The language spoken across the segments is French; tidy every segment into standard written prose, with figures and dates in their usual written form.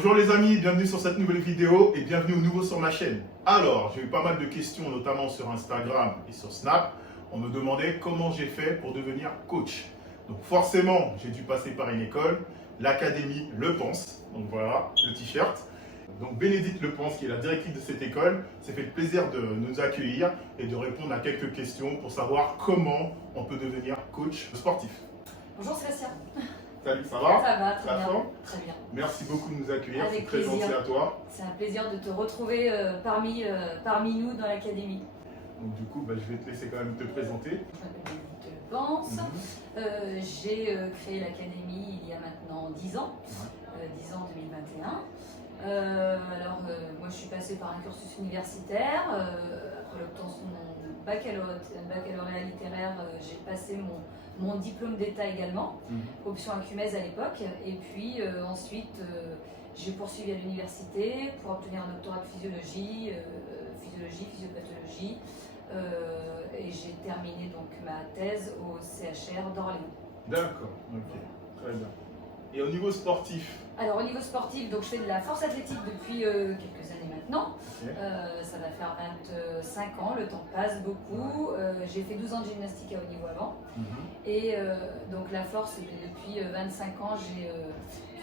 Bonjour les amis, bienvenue sur cette nouvelle vidéo et bienvenue au nouveau sur ma chaîne. Alors, j'ai eu pas mal de questions, notamment sur Instagram et sur Snap. On me demandait comment j'ai fait pour devenir coach. Donc forcément, j'ai dû passer par une école, l'Académie Le Pense. Donc voilà, le t-shirt. Donc Bénédicte Le Pense, qui est la directrice de cette école, s'est fait le plaisir de nous accueillir et de répondre à quelques questions pour savoir comment on peut devenir coach sportif. Bonjour Sébastien. Salut, ça va? Ça va, très La bien. forme? Très bien. Merci beaucoup de nous accueillir, c'est Avec très plaisir. gentil à toi. C'est un plaisir de te retrouver parmi nous dans l'académie. Donc du coup, je vais te laisser quand même te présenter. Je m'appelle Bénédicte Le Pense. J'ai créé l'académie il y a maintenant 10 ans, 10 ans 2021. Moi je suis passée par un cursus universitaire. Après l'obtention de mon baccalauréat littéraire, j'ai passé mon diplôme d'état également, option ACUMES à l'époque. Et puis ensuite, j'ai poursuivi à l'université pour obtenir un doctorat de physiologie, physiopathologie. Et j'ai terminé donc ma thèse au CHR d'Orléans. D'accord, ok, très bien. Et au niveau sportif? Alors au niveau sportif, donc je fais de la force athlétique depuis quelques années maintenant. Okay. Ça va faire 25 ans, le temps passe beaucoup. J'ai fait 12 ans de gymnastique à haut niveau avant. Et donc la force, depuis 25 ans, j'ai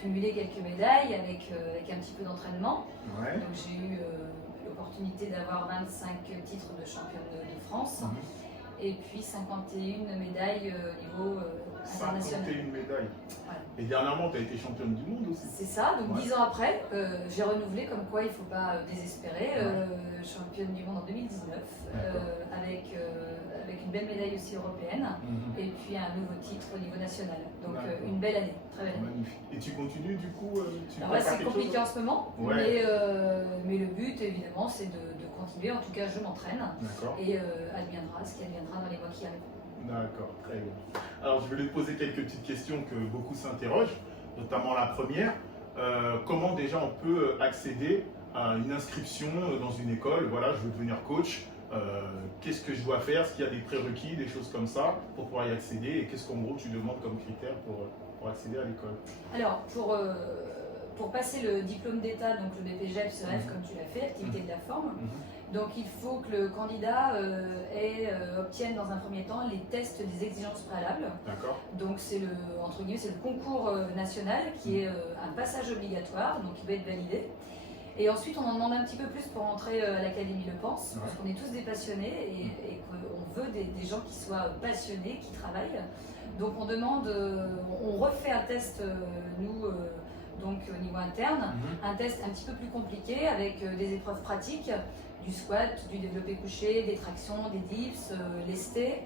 cumulé quelques médailles avec un petit peu d'entraînement. Donc j'ai eu l'opportunité d'avoir 25 titres de championne de France. Et puis 51 médailles au niveau international. 51 médailles. Voilà. Et dernièrement, tu as été championne du monde aussi. C'est ça, donc 10 ans après, j'ai renouvelé, comme quoi il ne faut pas désespérer. Championne du monde en 2019, avec une belle médaille aussi européenne, et puis un nouveau titre au niveau national. Donc une belle année, très belle année. Magnifique. Et tu continues du coup Alors là, c'est compliqué en ce moment, mais le but évidemment c'est de continuer. En tout cas, je m'entraîne et adviendra ce qui adviendra dans les mois qui arrivent. D'accord, très bien. Alors, je vais te poser quelques petites questions que beaucoup s'interrogent, notamment la première. Comment déjà on peut accéder à une inscription dans une école? Voilà, je veux devenir coach. Qu'est-ce que je dois faire? Est-ce qu'il y a des prérequis, des choses comme ça pour pouvoir y accéder? Et qu'est-ce qu'en gros tu demandes comme critère pour accéder à l'école? Alors, pour passer le diplôme d'État, donc le BPGEPS-EF, comme tu l'as fait, activité de la forme, donc il faut que le candidat obtienne dans un premier temps les tests des exigences préalables. D'accord. Donc c'est entre guillemets, c'est le concours national qui est un passage obligatoire, donc il va être validé. Et ensuite, on en demande un petit peu plus pour entrer à l'Académie Le Pense, parce qu'on est tous des passionnés et qu'on veut des gens qui soient passionnés, qui travaillent. Donc on refait un test, donc au niveau interne, un test un petit peu plus compliqué avec des épreuves pratiques, du squat, du développé couché, des tractions, des dips, lesté.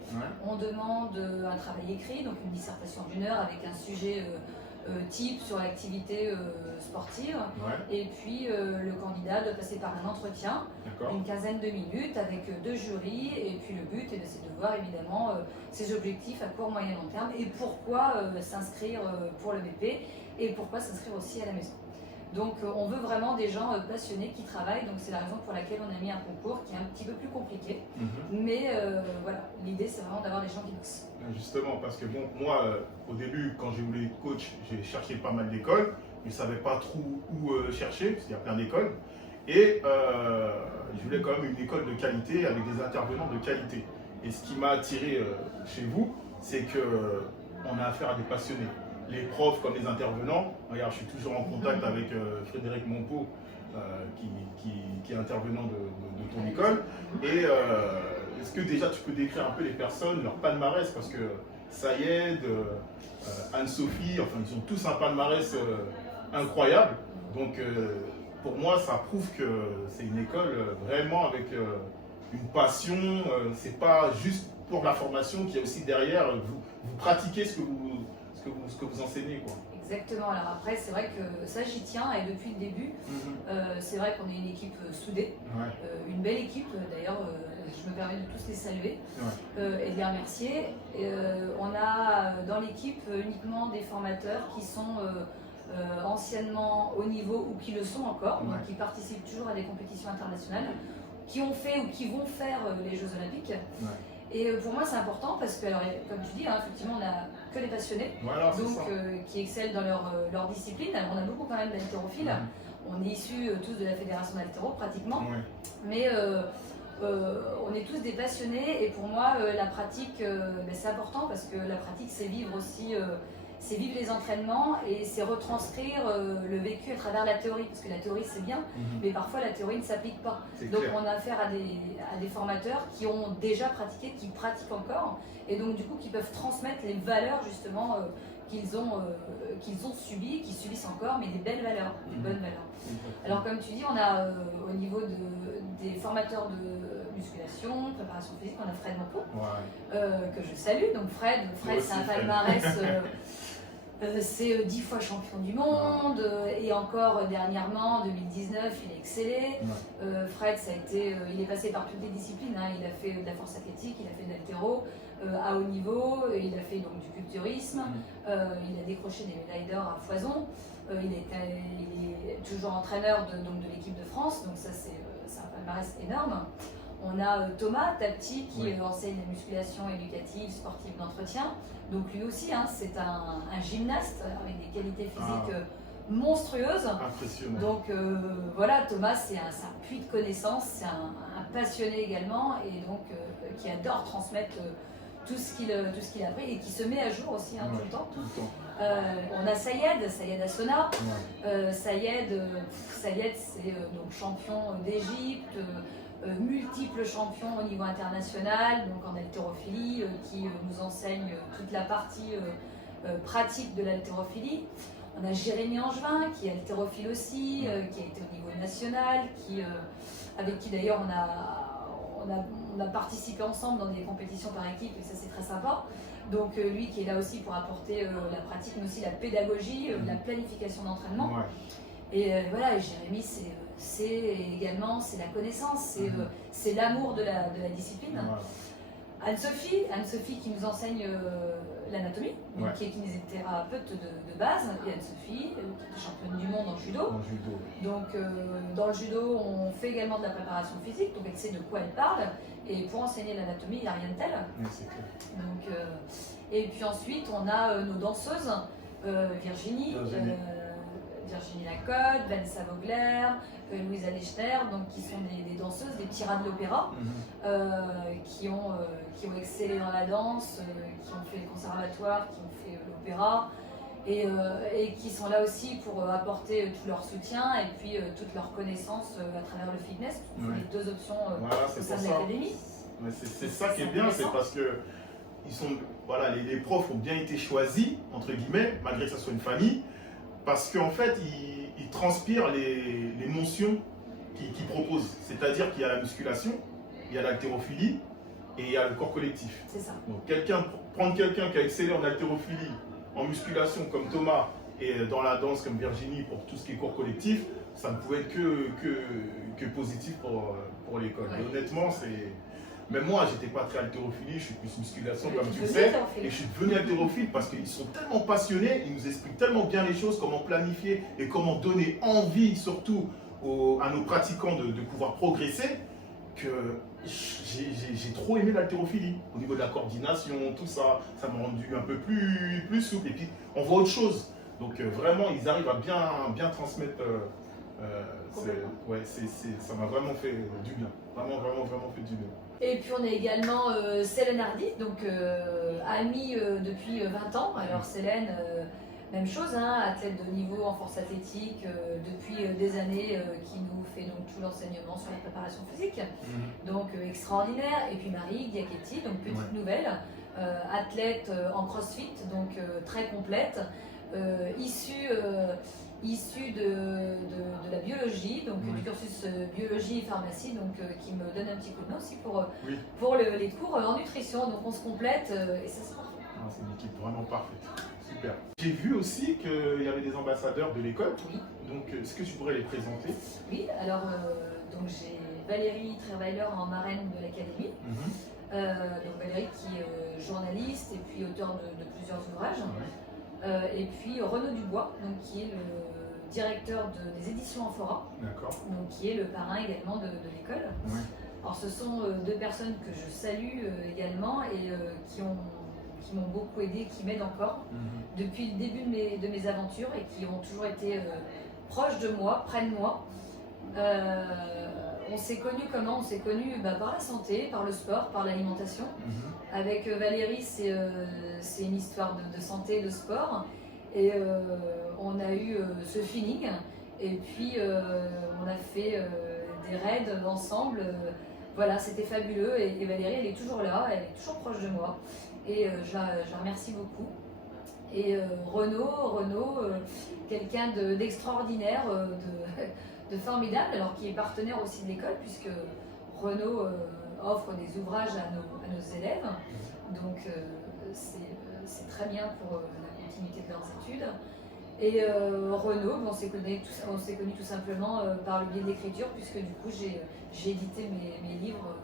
On demande un travail écrit, donc une dissertation d'1 heure avec un sujet type sur l'activité sportive. Et puis le candidat doit passer par un entretien, une quinzaine de minutes avec 2 jurys. Et puis le but c'est de voir évidemment ses objectifs à court, moyen, long terme et pourquoi s'inscrire pour le BP et pourquoi s'inscrire aussi à la maison. Donc on veut vraiment des gens passionnés qui travaillent, donc c'est la raison pour laquelle on a mis un concours qui est un petit peu plus compliqué. Mais voilà, l'idée c'est vraiment d'avoir des gens qui bossent. Justement, parce que bon, moi au début quand j'ai voulu être coach, j'ai cherché pas mal d'écoles, mais je ne savais pas trop où chercher, parce qu'il y a plein d'écoles. Et je voulais quand même une école de qualité avec des intervenants de qualité. Et ce qui m'a attiré chez vous, c'est qu'on a affaire à des passionnés. Les profs comme les intervenants, regarde, je suis toujours en contact avec Frédéric Monpeau, qui est intervenant de ton école. Et est-ce que déjà tu peux décrire un peu les personnes, leur palmarès, parce que Sayed, Anne-Sophie, enfin ils ont tous un palmarès incroyable. Donc pour moi ça prouve que c'est une école vraiment avec une passion, c'est pas juste pour la formation, qu'il y a aussi derrière, vous pratiquez ce que vous enseignez, quoi. Exactement, alors après c'est vrai que ça j'y tiens et depuis le début, c'est vrai qu'on est une équipe soudée, une belle équipe d'ailleurs, je me permets de tous les saluer et de les remercier. On a dans l'équipe uniquement des formateurs qui sont anciennement haut niveau ou qui le sont encore, donc qui participent toujours à des compétitions internationales, qui ont fait ou qui vont faire les Jeux Olympiques. Et pour moi, c'est important parce que, alors, comme tu dis, hein, effectivement, on n'a que des passionnés, Voilà, c'est donc ça. qui excellent dans leur discipline. Alors, on a beaucoup quand même d'haltérophiles. On est issus tous de la fédération d'haltéro pratiquement, mais on est tous des passionnés. Et pour moi, la pratique, c'est important parce que la pratique, c'est vivre aussi. C'est vivre les entraînements et c'est retranscrire le vécu à travers la théorie, parce que la théorie c'est bien, mais parfois la théorie ne s'applique pas. Donc on a affaire à des formateurs qui ont déjà pratiqué, qui pratiquent encore, et donc du coup qui peuvent transmettre les valeurs justement qu'ils ont subies, qu'ils subissent encore, mais des belles valeurs, des bonnes valeurs. Alors comme tu dis, on a au niveau des formateurs de musculation, préparation physique, on a Fred Mampo, que je salue. Donc Fred c'est un palmarès... c'est 10 fois champion du monde et encore dernièrement, en 2019, il a excellé. Fred, il est passé par toutes les disciplines. Hein. Il a fait de la force athlétique, il a fait de l'haltéro à haut niveau, il a fait donc du culturisme, il a décroché des médailles d'or à foison. Il est toujours entraîneur de l'équipe de France, donc ça c'est un palmarès énorme. On a Thomas Tapti qui enseigne la musculation éducative, sportive d'entretien. Donc lui aussi, hein, c'est un gymnaste avec des qualités physiques monstrueuses. Impressionnant. Donc voilà, Thomas, c'est un puits de connaissances, c'est un passionné également et donc qui adore transmettre tout ce qu'il a appris et qui se met à jour aussi tout le temps. Tout le temps. On a Sayed Assona. Sayed, c'est donc champion d'Égypte. Multiples champions au niveau international, donc en haltérophilie, qui nous enseigne toute la partie pratique de l'haltérophilie. On a Jérémy Angevin, qui est haltérophile aussi, qui a été au niveau national, avec qui d'ailleurs on a participé ensemble dans des compétitions par équipe, et ça c'est très sympa. Donc lui qui est là aussi pour apporter la pratique, mais aussi la pédagogie, la planification d'entraînement. Et voilà, et Jérémy, c'est la connaissance, c'est l'amour de la discipline. Anne-Sophie qui nous enseigne l'anatomie, qui est kinésithérapeute de base, et Anne-Sophie qui est championne du monde en judo. Donc dans le judo, on fait également de la préparation physique, donc elle sait de quoi elle parle, et pour enseigner l'anatomie, il n'y a rien de tel. Donc, et puis ensuite, on a nos danseuses, Virginie Lacotte, Vanessa Vogler, Louisa Lechner, donc qui sont des danseuses, des petits rats de l'opéra, qui ont excellé dans la danse, qui ont fait le conservatoire, qui ont fait l'opéra, et qui sont là aussi pour apporter tout leur soutien et puis toute leur connaissance à travers le fitness. Les deux options au sein de l'académie. C'est ça qui est bien, c'est parce que les profs ont bien été choisis, entre guillemets, malgré que ce soit une famille. Parce qu'en fait, ils transpirent les notions qu'ils proposent. C'est-à-dire qu'il y a la musculation, il y a l'haltérophilie et il y a le corps collectif. C'est ça. Donc prendre quelqu'un qui a excellé en haltérophilie, en musculation comme Thomas et dans la danse comme Virginie pour tout ce qui est corps collectif, ça ne pouvait être que positif pour l'école. Et honnêtement, même moi, j'étais pas très haltérophile, je suis plus musculation comme tu le sais. Et je suis devenu haltérophile parce qu'ils sont tellement passionnés, ils nous expliquent tellement bien les choses, comment planifier et comment donner envie surtout à nos pratiquants de pouvoir progresser, que j'ai trop aimé l'haltérophilie. Au niveau de la coordination, tout ça, ça m'a rendu un peu plus souple. Et puis, on voit autre chose. Donc vraiment, ils arrivent à bien transmettre. Ça m'a vraiment fait du bien. Vraiment fait du bien. Et puis on a également Célène Hardy, donc amie depuis 20 ans. Alors Célène, même chose, hein, athlète de niveau en force athlétique depuis des années, qui nous fait donc tout l'enseignement sur la préparation physique. Donc extraordinaire. Et puis Marie Giachetti, donc petite nouvelle, athlète en crossfit, donc très complète, issue de la biologie, donc du cursus biologie et pharmacie, donc qui me donne un petit coup de main aussi pour les cours en nutrition. Donc on se complète et ça c'est parfait. C'est une équipe vraiment parfaite. Super. J'ai vu aussi qu'il y avait des ambassadeurs de l'école. Oui. Donc est-ce que tu pourrais les présenter? Oui, alors donc j'ai Valérie Trierweiler en marraine de l'académie. Donc Valérie qui est journaliste et puis auteur de plusieurs ouvrages. Et puis Renaud Dubois, donc, qui est le directeur des éditions Amphora, donc qui est le parrain également de l'école. Alors ce sont deux personnes que je salue également et qui m'ont beaucoup aidé, qui m'aident encore depuis le début de mes aventures et qui ont toujours été proches de moi, près de moi. On s'est connus comment? On s'est connus par la santé, par le sport, par l'alimentation. Avec Valérie, c'est une histoire de santé et de sport. Et on a eu ce feeling. Et puis on a fait des raids ensemble. Voilà, c'était fabuleux. Et Valérie, elle est toujours là, elle est toujours proche de moi. Et je la remercie beaucoup. Et Renaud, quelqu'un d'extraordinaire, de formidable, alors qui est partenaire aussi de l'école, puisque Renaud offre des ouvrages à nos élèves. Donc c'est très bien pour la continuité de leurs études. Et Renaud, on s'est connus tout simplement par le biais de l'écriture, puisque du coup j'ai édité mes livres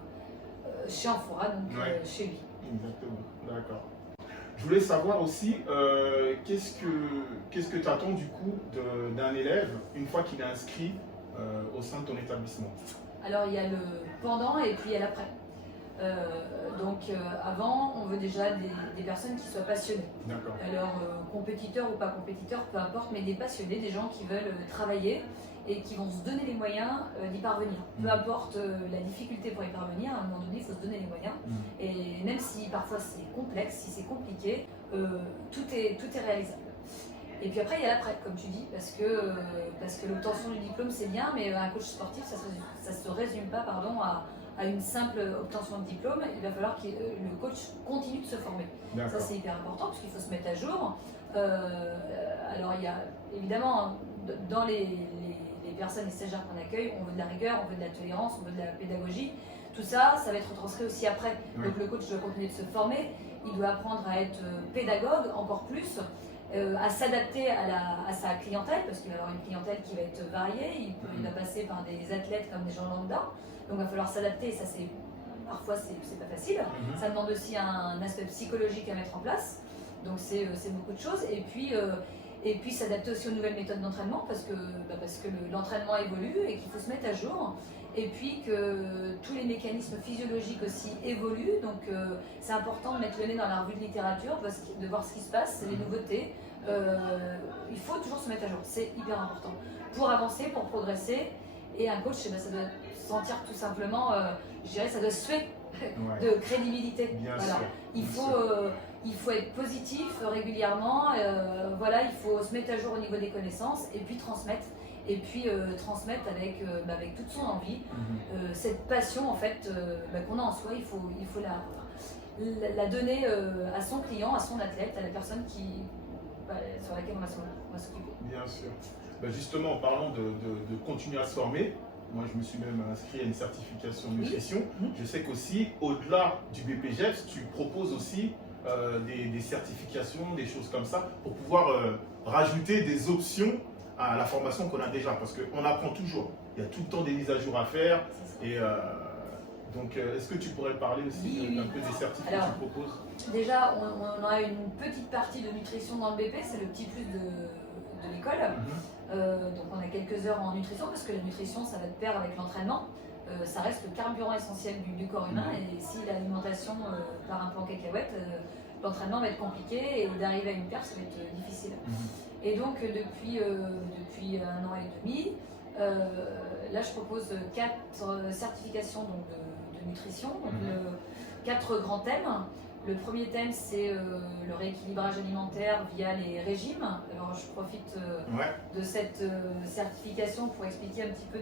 chez Amphora, donc chez lui. Exactement, d'accord. Je voulais savoir aussi, qu'est-ce que tu attends du coup d'un élève une fois qu'il est inscrit au sein de ton établissement? Alors il y a le pendant et puis il y a l'après. Avant, on veut déjà des personnes qui soient passionnées. Alors compétiteurs ou pas compétiteurs, peu importe, mais des passionnés, des gens qui veulent travailler et qui vont se donner les moyens d'y parvenir. Peu importe la difficulté pour y parvenir, à un moment donné, il faut se donner les moyens. Et même si parfois c'est complexe, si c'est compliqué, tout est réalisable. Et puis après, il y a l'après, comme tu dis, parce que l'obtention du diplôme, c'est bien, mais un coach sportif, ça se résume pas à une simple obtention de diplôme. Il va falloir que le coach continue de se former. Ça, c'est hyper important, parce qu'il faut se mettre à jour. Alors, il y a évidemment, dans les personnes, les stagiaires qu'on accueille, on veut de la rigueur, on veut de la tolérance, on veut de la pédagogie. Tout ça, ça va être transcrit aussi après. Donc le coach doit continuer de se former, il doit apprendre à être pédagogue encore plus, à s'adapter à sa clientèle, parce qu'il va avoir une clientèle qui va être variée, il va passer par des athlètes comme des gens lambda, donc il va falloir s'adapter, ça parfois c'est pas facile. Ça demande aussi un aspect psychologique à mettre en place, donc c'est beaucoup de choses, et puis s'adapter aussi aux nouvelles méthodes d'entraînement, parce que l'entraînement évolue et qu'il faut se mettre à jour. Et puis que tous les mécanismes physiologiques aussi évoluent, donc c'est important de mettre le nez dans la revue de littérature, de voir ce qui se passe, les nouveautés. Il faut toujours se mettre à jour, c'est hyper important pour avancer, pour progresser. Et un coach, ça doit sentir tout simplement, je dirais, ça doit suer de crédibilité. Voilà. Il faut être positif régulièrement, il faut se mettre à jour au niveau des connaissances et puis transmettre. Et puis transmettre avec toute son envie, cette passion en fait qu'on a en soi, il faut la donner à son client, à son athlète, à la personne sur laquelle on va s'occuper. Bien sûr. Justement, en parlant de continuer à se former, moi je me suis même inscrit à une certification nutrition. Je sais qu'aussi, au-delà du BPGEPS, tu proposes aussi des certifications, des choses comme ça, pour pouvoir rajouter des options à la formation qu'on a déjà, parce qu'on apprend toujours. Il y a tout le temps des mises à jour à faire. Et donc, est-ce que tu pourrais parler aussi un peu des certifs que tu proposes? Déjà, on a une petite partie de nutrition dans le BP, c'est le petit plus de l'école. Donc, on a quelques heures en nutrition, parce que la nutrition, ça va de pair avec l'entraînement. Ça reste le carburant essentiel du corps humain. Et si l'alimentation part un peu en cacahuète, l'entraînement va être compliqué et d'arriver à une perte, ça va être difficile. Et donc depuis 1 an et demi, là je propose 4 certifications de nutrition, donc 4 grands thèmes. Le premier thème, c'est le rééquilibrage alimentaire via les régimes. Alors je profite de cette certification pour expliquer un petit peu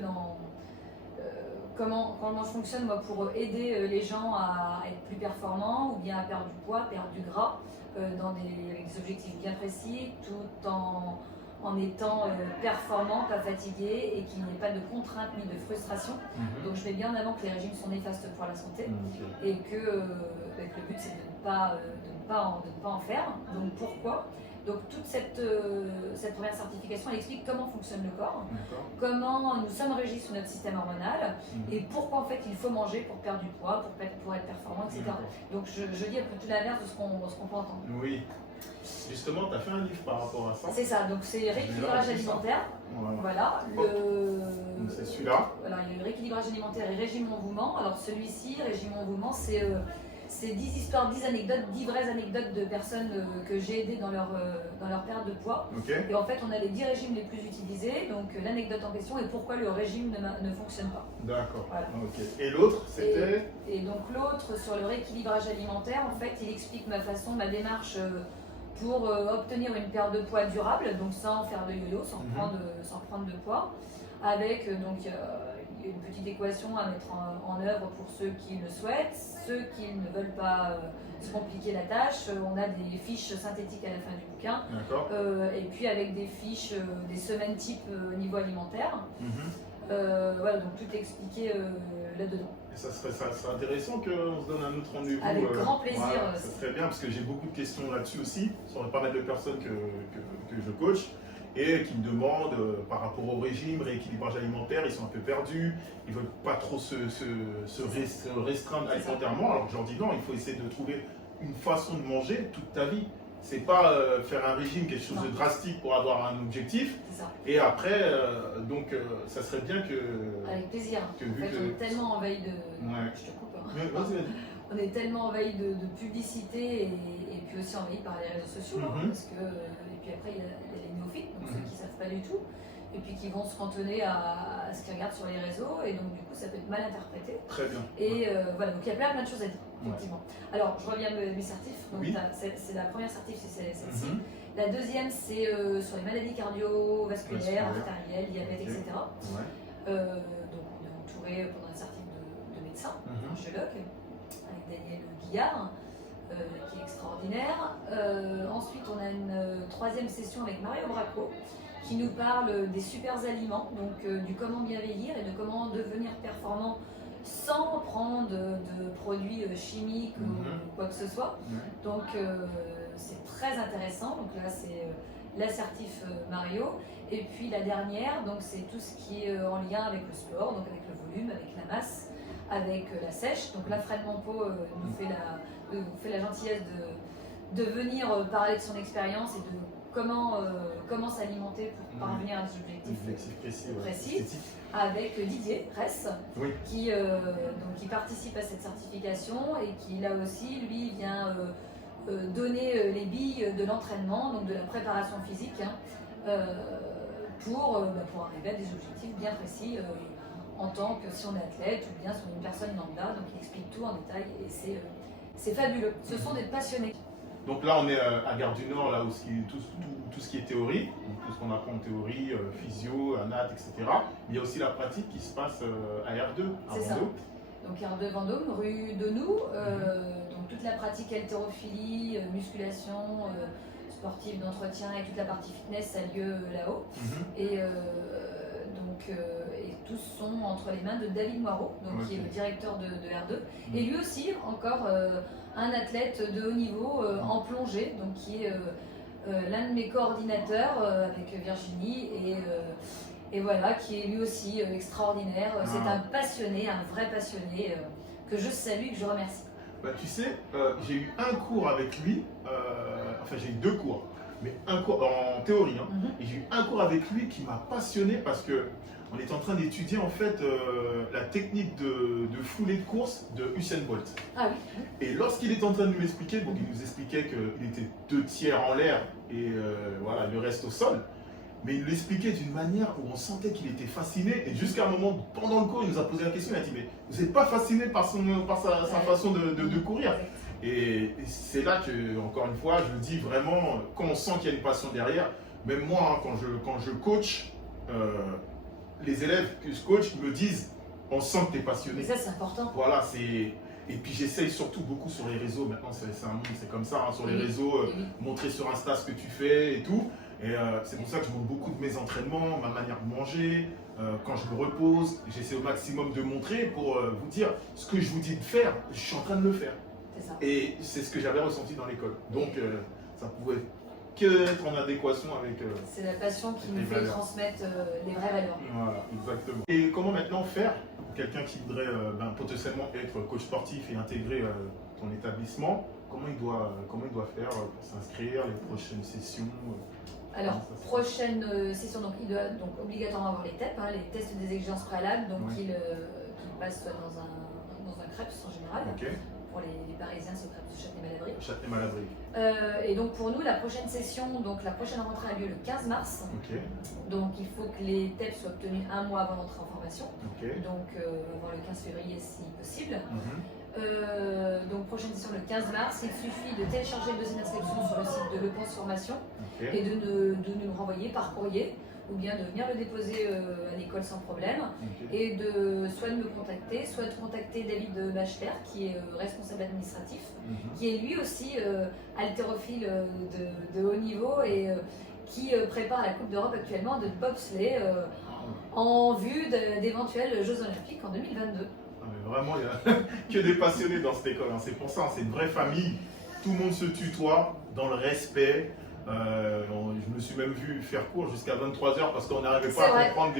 comment je fonctionne moi, pour aider les gens à être plus performants ou bien à perdre du poids, perdre du gras avec des objectifs bien précis, tout en étant performant, pas fatigué et qu'il n'y ait pas de contraintes ni de frustration. Donc je mets bien en avant que les régimes sont néfastes pour la santé et que le but c'est de ne pas en faire. Donc pourquoi? Donc toute cette première certification, elle explique comment fonctionne le corps, comment nous sommes régis sur notre système hormonal et pourquoi en fait il faut manger pour perdre du poids, pour être performant, etc. Donc je dis un peu tout l'inverse de ce qu'on peut entendre. Oui. Justement, tu as fait un livre par rapport à ça. C'est ça, donc c'est rééquilibrage alimentaire. Voilà. Donc c'est celui-là. Voilà, il y a le rééquilibrage alimentaire et régime en mouvement. Alors celui-ci, régime en mouvement, c'est 10 histoires, 10 anecdotes, 10 vraies anecdotes de personnes que j'ai aidées dans leur perte de poids. Okay. Et en fait, on a les 10 régimes les plus utilisés, donc l'anecdote en question et pourquoi le régime ne fonctionne pas. D'accord. Voilà. Okay. Et l'autre, c'était et donc l'autre, sur le rééquilibrage alimentaire, en fait, il explique ma démarche pour obtenir une perte de poids durable, donc sans faire de yo-yo, sans prendre de poids, avec donc une petite équation à mettre en œuvre pour ceux qui le souhaitent, ceux qui ne veulent pas se compliquer la tâche. On a des fiches synthétiques à la fin du bouquin, et puis avec des fiches, des semaines type au niveau alimentaire. Voilà, donc tout est expliqué là-dedans. Ça serait intéressant qu'on se donne un autre rendez-vous. Avec grand plaisir. Voilà, ça serait bien parce que j'ai beaucoup de questions là-dessus aussi, sur pas mal de personnes que je coach et qui me demandent par rapport au régime, rééquilibrage alimentaire, ils sont un peu perdus, ils ne veulent pas trop se restreindre alimentairement. Alors je leur dis non, il faut essayer de trouver une façon de manger toute ta vie. C'est pas faire un régime, quelque chose de drastique pour avoir un objectif. Et après, ça serait bien que... Avec plaisir. On est tellement envahi de... Ouais. Je te coupe. Hein. Vas-y. On est tellement envahi de publicité et puis aussi envahi par les réseaux sociaux. Parce que, et puis après, il y a les néophytes, donc ceux qui ne savent pas du tout. Et puis qui vont se cantonner à ce qu'ils regardent sur les réseaux. Et donc, du coup, ça peut être mal interprété. Très bien. Et voilà, donc il y a plein de choses à dire. Effectivement. Alors, je reviens à mes certifs. Donc, c'est la première certif, c'est celle-ci. La deuxième, c'est sur les maladies cardiovasculaires, artérielles, diabète, etc. Donc, on est entouré pendant un certif de médecins, angiologues, avec Daniel Guillard, qui est extraordinaire. Ensuite, on a une troisième session avec Mario Bracco, qui nous parle des super aliments, donc du comment bien vieillir et de comment devenir performant sans prendre de produits chimiques ou quoi que ce soit. Donc c'est très intéressant. Donc là c'est l'assertif Mario. Et puis la dernière, donc c'est tout ce qui est en lien avec le sport, donc avec le volume, avec la masse, avec la sèche. Donc là Fred Mampo nous fait la gentillesse de venir parler de son expérience et de comment s'alimenter pour parvenir à des objectifs précis. Avec Didier Ress, qui participe à cette certification et qui là aussi, lui, vient donner les billes de l'entraînement, donc de la préparation physique, pour arriver à des objectifs bien précis en tant que si on est athlète ou bien si on est une personne lambda. Donc il explique tout en détail et c'est fabuleux. Ce sont des passionnés. Donc là, on est à Gare du Nord, là où tout ce qui est théorie, donc tout ce qu'on apprend en théorie, physio, anat, etc. Il y a aussi la pratique qui se passe à R2, à C'est ça. Vendôme. Donc R2 Vendôme, rue Denou. Donc toute la pratique haltérophilie, musculation, sportive d'entretien et toute la partie fitness a lieu là-haut. Et tous sont entre les mains de David Moirot, donc qui est le directeur de R2. Et lui aussi, encore un athlète de haut niveau en plongée, donc qui est l'un de mes coordinateurs avec Virginie et voilà, qui est lui aussi extraordinaire. C'est un passionné, un vrai passionné que je salue et que je remercie. Bah, tu sais, j'ai eu un cours avec lui, enfin j'ai eu 2 cours, mais un cours en théorie, et j'ai eu un cours avec lui qui m'a passionné parce que on est en train d'étudier en fait la technique de foulée de course de Usain Bolt. Ah oui. Et lorsqu'il était en train de nous l'expliquer, donc il nous expliquait qu'il était 2 tiers en l'air et voilà, le reste au sol. Mais il l'expliquait d'une manière où on sentait qu'il était fasciné. Et jusqu'à un moment, pendant le cours, il nous a posé la question, il a dit « Mais vous n'êtes pas fasciné par sa façon de courir ?» Et c'est là que, encore une fois, je le dis vraiment, quand on sent qu'il y a une passion derrière, même moi, quand je coach, les élèves que je coach me disent « On sent que tu es passionné. » Et ça, c'est important. Voilà, c'est... Et puis j'essaye surtout beaucoup sur les réseaux, maintenant c'est un monde, c'est comme ça, sur les réseaux, montrer sur Insta ce que tu fais et tout. Et c'est pour ça que je montre beaucoup de mes entraînements, ma manière de manger, quand je me repose, j'essaie au maximum de montrer pour vous dire ce que je vous dis de faire, je suis en train de le faire. C'est ça. Et c'est ce que j'avais ressenti dans l'école. Donc ça pouvait que être en adéquation avec... c'est la passion qui nous fait transmettre les vraies valeurs. Voilà, exactement. Et comment maintenant faire quelqu'un qui voudrait potentiellement être coach sportif et intégrer ton établissement, comment il doit faire pour s'inscrire, les prochaines sessions Alors, prochaine session, donc il doit donc obligatoirement avoir les TEP, hein, les tests des exigences préalables, donc qu'il passe dans un CREPS en général. Okay. Pour les Parisiens, c'est au CREPS de Châtenay-Malabry. Châtenay-Malabry. Et donc pour nous, la prochaine session, donc la prochaine rentrée a lieu le 15 mars. Okay. Donc il faut que les TEP soient obtenus un mois avant l'entrée en formation. Okay. Donc avant le 15 février si possible. Donc prochaine session le 15 mars, il suffit de télécharger le dossier d'inscription sur le site de l'EPONS Formation et de nous le renvoyer par courrier ou bien de venir le déposer à l'école sans problème et soit de me contacter, soit de contacter David Bachler qui est responsable administratif, qui est lui aussi haltérophile de haut niveau et qui prépare la Coupe d'Europe actuellement de bobsleigh en vue d'éventuels Jeux Olympiques en 2022. Vraiment, il n'y a que des passionnés dans cette école. Hein. C'est pour ça, c'est une vraie famille. Tout le monde se tutoie dans le respect. Je me suis même vu faire cours jusqu'à 23h parce qu'on n'arrivait pas à comprendre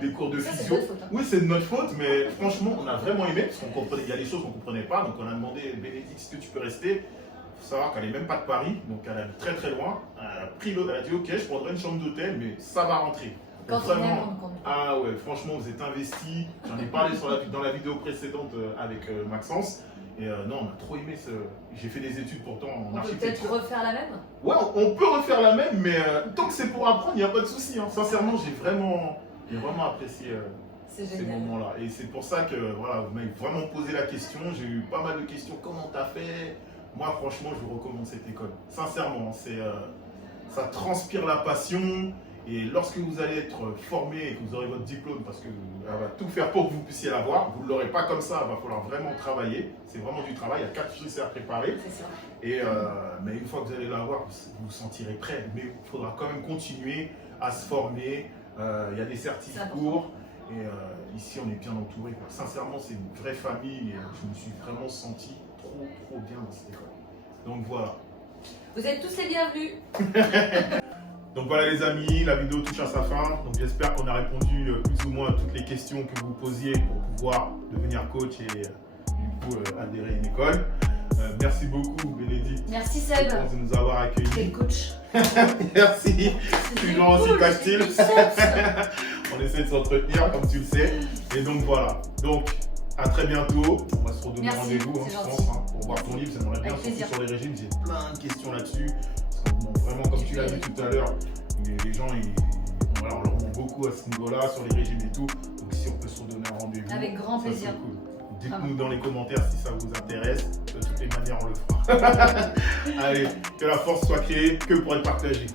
des cours de physio. Oui, c'est de notre faute, mais franchement, on a vraiment aimé parce qu'on comprenait, il y a des choses qu'on ne comprenait pas. Donc, on a demandé à Bénédicte, est-ce que tu peux rester? Il faut savoir qu'elle n'est même pas de Paris, donc elle est très très loin. Elle a dit ok, je prendrai une chambre d'hôtel, mais ça va rentrer. Quand vraiment, ah ouais, franchement, vous êtes investis. J'en ai parlé dans la vidéo précédente avec Maxence. Et non, on a trop aimé ce. J'ai fait des études pourtant en architecture. On peut peut-être refaire la même? Ouais, on peut refaire la même, mais tant que c'est pour apprendre, il n'y a pas de souci. Hein. Sincèrement, j'ai vraiment apprécié ces moments-là. Et c'est pour ça que voilà, vous m'avez vraiment posé la question. J'ai eu pas mal de questions. Comment t'as fait? Moi, franchement, je vous recommande cette école. Sincèrement, ça transpire la passion. Et lorsque vous allez être formé et que vous aurez votre diplôme, parce qu'elle va tout faire pour que vous puissiez l'avoir, vous ne l'aurez pas comme ça, il va falloir vraiment travailler. C'est vraiment du travail, il y a 4 choses à préparer. C'est ça. Et, mais une fois que vous allez l'avoir, vous vous sentirez prêt. Mais il faudra quand même continuer à se former. Il y a des certificats courts. Et ici, on est bien entouré. Quoi. Sincèrement, c'est une vraie famille. Et je me suis vraiment senti trop bien dans cette école. Donc voilà. Vous êtes tous les bienvenus. Donc voilà les amis, la vidéo touche à sa fin. Donc j'espère qu'on a répondu plus ou moins à toutes les questions que vous posiez pour pouvoir devenir coach et du coup adhérer à une école. Merci beaucoup Bénédicte. Merci Seb. De nous avoir accueillis. Quel coach. Merci. Toujours aussi tactile. On essaie de s'entretenir comme tu le sais. Et donc voilà. Donc à très bientôt. On va se redonner rendez-vous, je pense, pour voir ton livre. J'aimerais bien sortir sur les régimes. J'ai plein de questions là-dessus. Vraiment, comme tu l'as dit tout à l'heure, les gens, on leur manque beaucoup à ce niveau-là, sur les régimes et tout. Donc, si on peut se redonner un rendez-vous, avec grand plaisir. Cool. Dites-nous dans les commentaires si ça vous intéresse. De toutes les manières, on le fera. Allez, que la force soit créée, que pour être partagée.